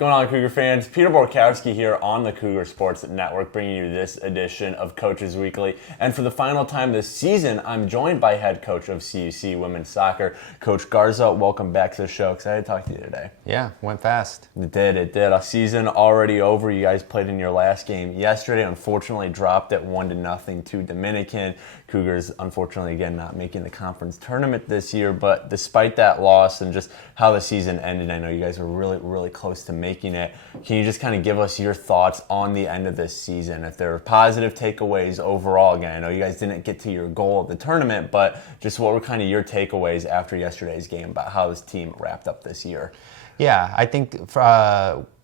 Going on, Cougar fans? Peter Borkowski here on the Cougar Sports Network, bringing you this edition of Coaches Weekly. And for the final time this season, I'm joined by head coach of CUC women's soccer, Coach Garza. Welcome back to the show. Excited to talk to you today. Yeah, went fast. It did. A season already over. You guys played in your last game yesterday. Unfortunately, dropped it 1-0 to Dominican. Cougars, unfortunately, again, not making the conference tournament this year. But despite that loss and just how the season ended, I know you guys were really close to making it. Can you just kind of give us your thoughts on the end of this season? If there are positive takeaways overall, again, I know you guys didn't get to your goal of the tournament, but just what were kind of your takeaways after yesterday's game about how this team wrapped up this year? Yeah, I think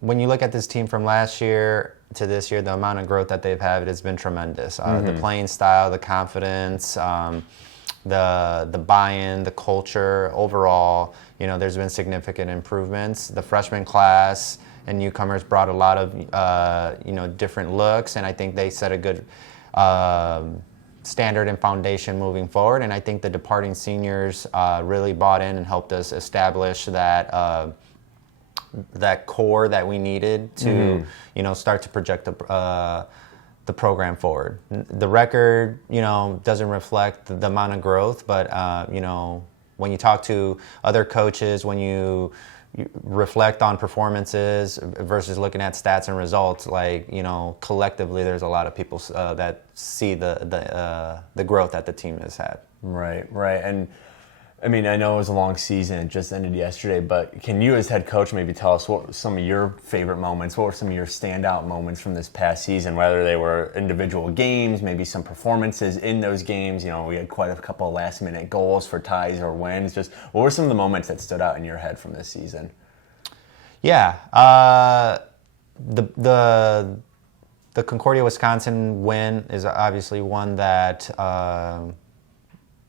when you look at this team from last year to this year, the amount of growth that they've had has been tremendous. The playing style, the confidence, the buy-in, the culture, overall, there's been significant improvements. The freshman class and newcomers brought a lot of, different looks, and I think they set a good standard and foundation moving forward. And I think the departing seniors really bought in and helped us establish that core that we needed to, start to project the program forward. The record, doesn't reflect the amount of growth, but, when you talk to other coaches, when you reflect on performances versus looking at stats and results, collectively there's a lot of people that see the growth that the team has had. Right. And I mean, I know it was a long season. It just ended yesterday, but can you as head coach maybe tell us what were some of your favorite moments? What were some of your standout moments from this past season, whether they were individual games, maybe some performances in those games? We had quite a couple of last-minute goals for ties or wins. Just what were some of the moments that stood out in your head from this season? Yeah. The Concordia, Wisconsin win is obviously one that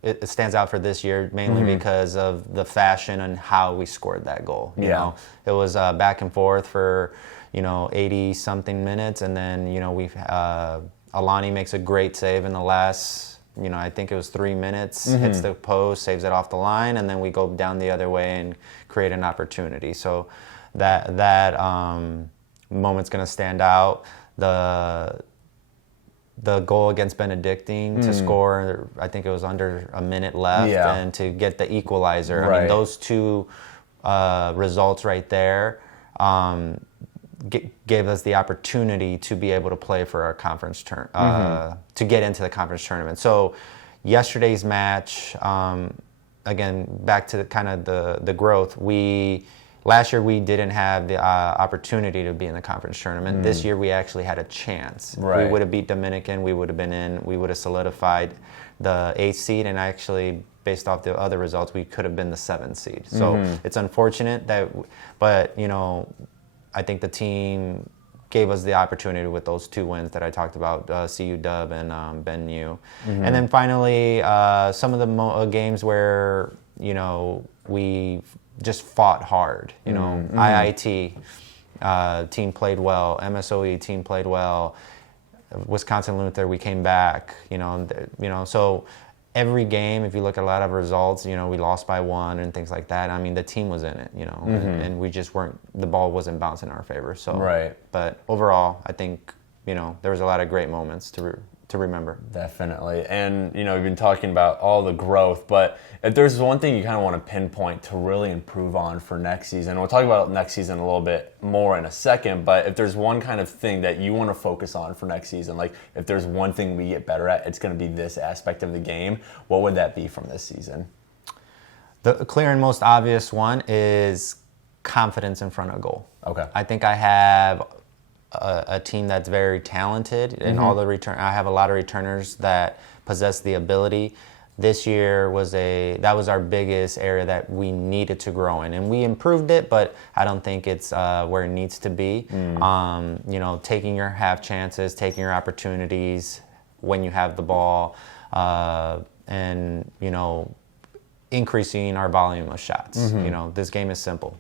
it stands out for this year, mainly because of the fashion and how we scored that goal. You know, it was back and forth for 80-something minutes, and then Alani makes a great save in the last I think it was 3 minutes, hits the post, saves it off the line, and then we go down the other way and create an opportunity. So that moment's going to stand out. The goal against Benedictine to score, I think it was under a minute left, and to get the equalizer. Right. I mean, those two results right there gave us the opportunity to be able to play for our conference to get into the conference tournament. So yesterday's match, again, back to the growth. Last year, we didn't have the opportunity to be in the conference tournament. This year, we actually had a chance. Right. If we would have beat Dominican, we would have been in. We would have solidified the 8th seed, and actually, based off the other results, we could have been the 7th seed. So it's unfortunate but I think the team gave us the opportunity with those 2 wins that I talked about, CU Dub and Ben U. And then finally, some of the games where, we just fought hard. IIT team played well. MSOE team played well. Wisconsin Luther, we came back. So every game, if you look at a lot of results, we lost by 1 and things like that. I mean, the team was in it, and we just weren't. The ball wasn't bouncing in our favor. So, but overall, I think there was a lot of great moments to remember. Definitely. And, we've been talking about all the growth, but if there's one thing you kind of want to pinpoint to really improve on for next season, we'll talk about next season a little bit more in a second, but if there's one kind of thing that you want to focus on for next season, like if there's one thing we get better at, it's going to be this aspect of the game, what would that be from this season? The clear and most obvious one is confidence in front of goal. Okay. I think I have a team that's very talented in all the return. I have a lot of returners that possess the ability. This year that was our biggest area that we needed to grow in, and we improved it, but I don't think it's where it needs to be. Taking your half chances, taking your opportunities when you have the ball, and increasing our volume of shots. This game is simple.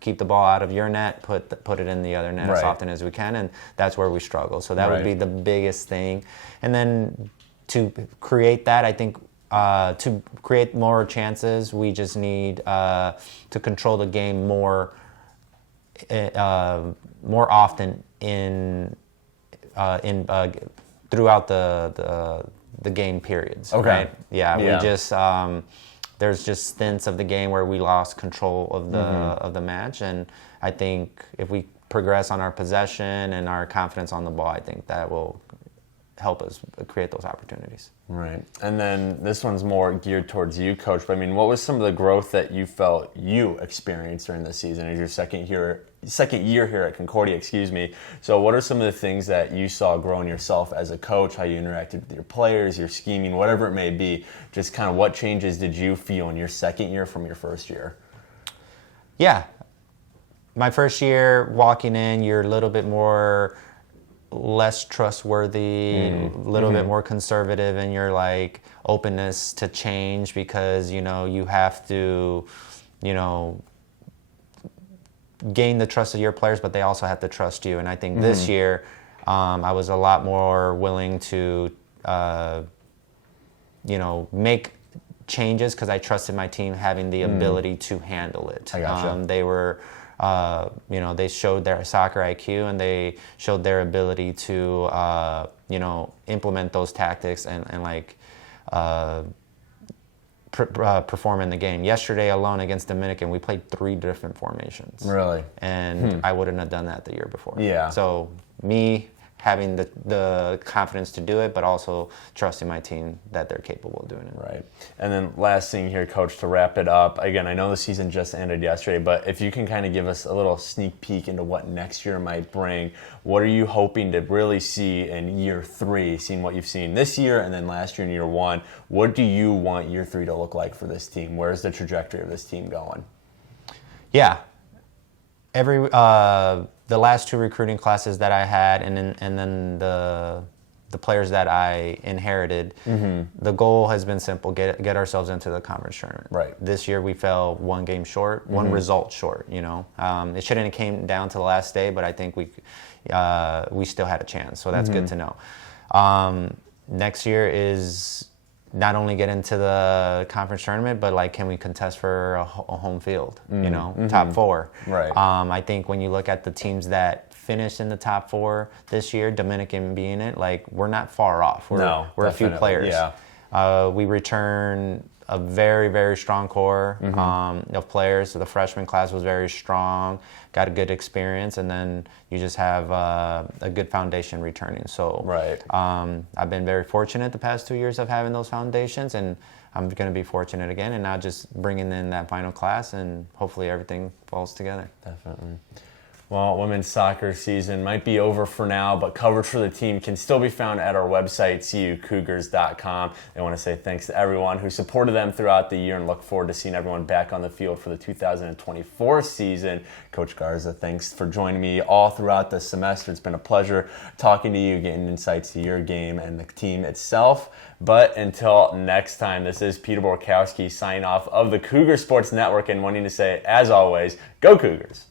Keep the ball out of your net, put it in the other net as often as we can, and that's where we struggle. So that would be the biggest thing. And then to create that, I think to create more chances, we just need to control the game more more often throughout the game periods. Okay. Right? Yeah. Yeah. We just there's just stints of the game where we lost control of the match, and I think if we progress on our possession and our confidence on the ball, I think that will help us create those opportunities. Right. And then this one's more geared towards you, Coach. But I mean, what was some of the growth that you felt you experienced during the season as your second year here at Concordia, excuse me. So what are some of the things that you saw growing yourself as a coach, how you interacted with your players, your scheming, whatever it may be? Just kind of what changes did you feel in your second year from your first year? Yeah. My first year walking in, you're a little bit less trustworthy, a little bit more conservative in your like openness to change, because you have to gain the trust of your players, but they also have to trust you. And I think this year I was a lot more willing to make changes because I trusted my team having the ability to handle it. I gotcha. They were they showed their soccer IQ, and they showed their ability to, implement those tactics and perform in the game. Yesterday alone against Dominican, we played 3 different formations. Really? And I wouldn't have done that the year before. Yeah. So me having the confidence to do it, but also trusting my team that they're capable of doing it. Right. And then last thing here, Coach, to wrap it up. Again, I know the season just ended yesterday, but if you can kind of give us a little sneak peek into what next year might bring, what are you hoping to really see in year 3, seeing what you've seen this year and then last year in year 1? What do you want year 3 to look like for this team? Where's the trajectory of this team going? Yeah. The last 2 recruiting classes that I had, and then the players that I inherited, the goal has been simple: get ourselves into the conference tournament. Right. This year we fell 1 game short, 1 result short. It shouldn't have came down to the last day, but I think we still had a chance. So that's good to know. Next year is not only get into the conference tournament, but can we contest for a home field? Top 4. Right. I think when you look at the teams that finished in the top 4 this year, Dominican being it, we're not far off. We're a few players. Yeah. We return a very, very strong core of players. So the freshman class was very strong, got a good experience, and then you just have a good foundation returning. So right. I've been very fortunate the past 2 years of having those foundations, and I'm going to be fortunate again, and now just bringing in that final class, and hopefully everything falls together. Definitely. Well, women's soccer season might be over for now, but coverage for the team can still be found at our website, cucougars.com. I want to say thanks to everyone who supported them throughout the year and look forward to seeing everyone back on the field for the 2024 season. Coach Garza, thanks for joining me all throughout the semester. It's been a pleasure talking to you, getting insights to your game and the team itself. But until next time, this is Peter Borkowski signing off of the Cougar Sports Network and wanting to say, as always, go Cougars!